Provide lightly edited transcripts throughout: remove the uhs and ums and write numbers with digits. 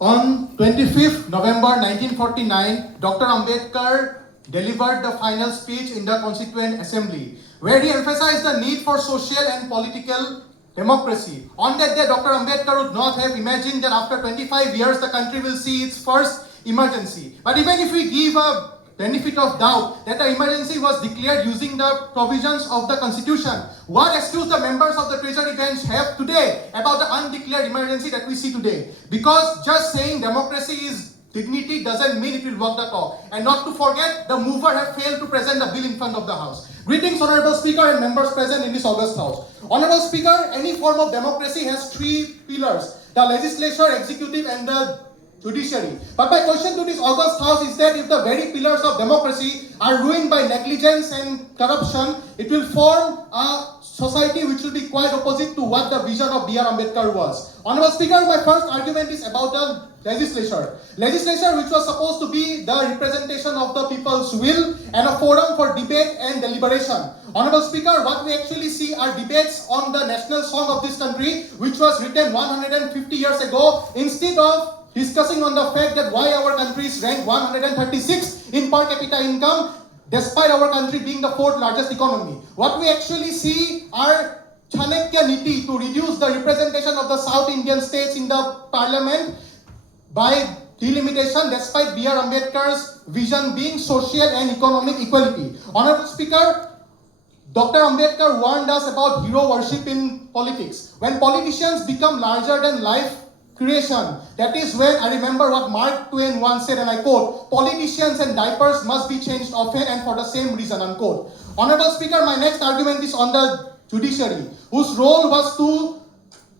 On 25th November 1949, Dr. Ambedkar delivered the final speech in the Constituent Assembly, where he emphasized the need for social and political democracy. On that day, Dr. Ambedkar would not have imagined that after 25 years, the country will see its first emergency. But even if we give a benefit of doubt that the emergency was declared using the provisions of the Constitution, what excuse the members of the Treasury bench have today about the undeclared emergency that we see today? Because just saying democracy is dignity doesn't mean it will walk the talk. And not to forget, the mover have failed to present the bill in front of the House. Greetings, Honorable Speaker and members present in this august House. Honorable Speaker, any form of democracy has three pillars: the legislature, executive, and the judiciary. But my question to this august House is that if the very pillars of democracy are ruined by negligence and corruption, it will form a society which will be quite opposite to what the vision of BR Ambedkar was. Honorable Speaker, my first argument is about the legislature. Legislature, which was supposed to be the representation of the people's will and a forum for debate and deliberation. Honorable Speaker, what we actually see are debates on the national song of this country, which was written 150 years ago, instead of discussing on the fact that why our country is ranked 136 in per capita income, despite our country being the fourth largest economy. What we actually see are Chanakya Niti to reduce the representation of the South Indian states in the parliament by delimitation, despite BR Ambedkar's vision being social and economic equality. Honorable Speaker, Dr. Ambedkar warned us about hero worship in politics. When politicians become larger than life creation, that is when I remember what Mark Twain once said, and I quote, "Politicians and diapers must be changed often and for the same reason," unquote. Honorable Speaker, my next argument is on the judiciary, whose role was to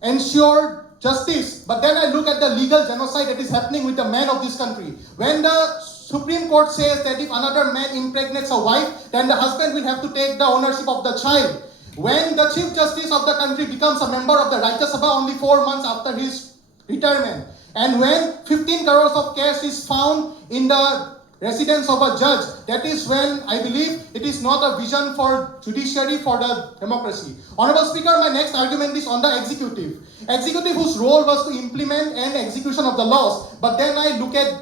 ensure justice. But then I look at the legal genocide that is happening with the men of this country. When the Supreme Court says that if another man impregnates a wife, then the husband will have to take the ownership of the child. When the Chief Justice of the country becomes a member of the Rajya Sabha only 4 months after his retirement, and when 15 crores of cash is found in the residence of a judge, that is when I believe it is not a vision for judiciary, for the democracy. Honorable Speaker, my next argument is on the executive. Executive, whose role was to implement and execution of the laws. But then I look at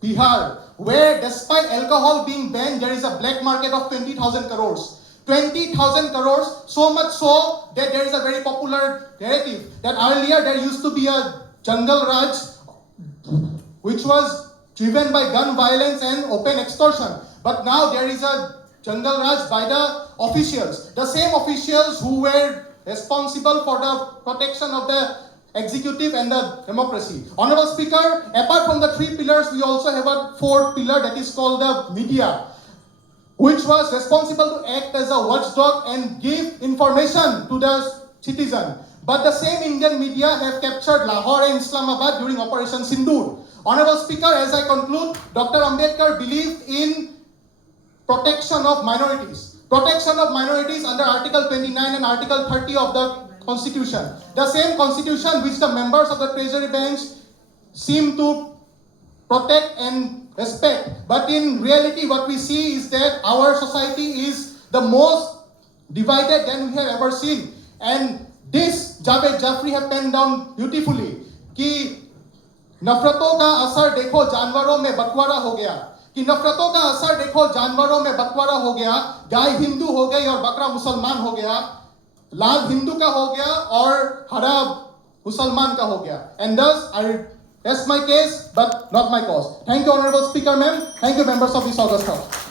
Bihar, where despite alcohol being banned, there is a black market of 20,000 crores. 20,000 crores, so much so that there is a very popular narrative that earlier there used to be a Jungle Raj, which was driven by gun violence and open extortion. But now there is a Jungle Raj by the officials. The same officials who were responsible for the protection of the executive and the democracy. Honorable Speaker, apart from the three pillars, we also have a fourth pillar that is called the media, which was responsible to act as a watchdog and give information to the citizen. But the same Indian media have captured Lahore and Islamabad during Operation Sindoor. Honorable Speaker, as I conclude, Dr. Ambedkar believed in protection of minorities. Protection of minorities under Article 29 and Article 30 of the Constitution. The same Constitution which the members of the Treasury bench seem to protect and respect. But in reality, what we see is that our society is the most divided than we have ever seen. And this Javed Jafri have penned down beautifully कि नफरतों का असर देखो जानवरों में बंटवारा हो गया, कि नफरतों का असर देखो जानवरों में बंटवारा हो गया, गाय हिंदू हो गई और बकरा मुसलमान हो गया, लाल हिंदू का हो गया और हरा मुसलमान का हो गया. And thus I rest my case but not my cause. Thank you, Honorable Speaker, ma'am. Thank you, members of this august House.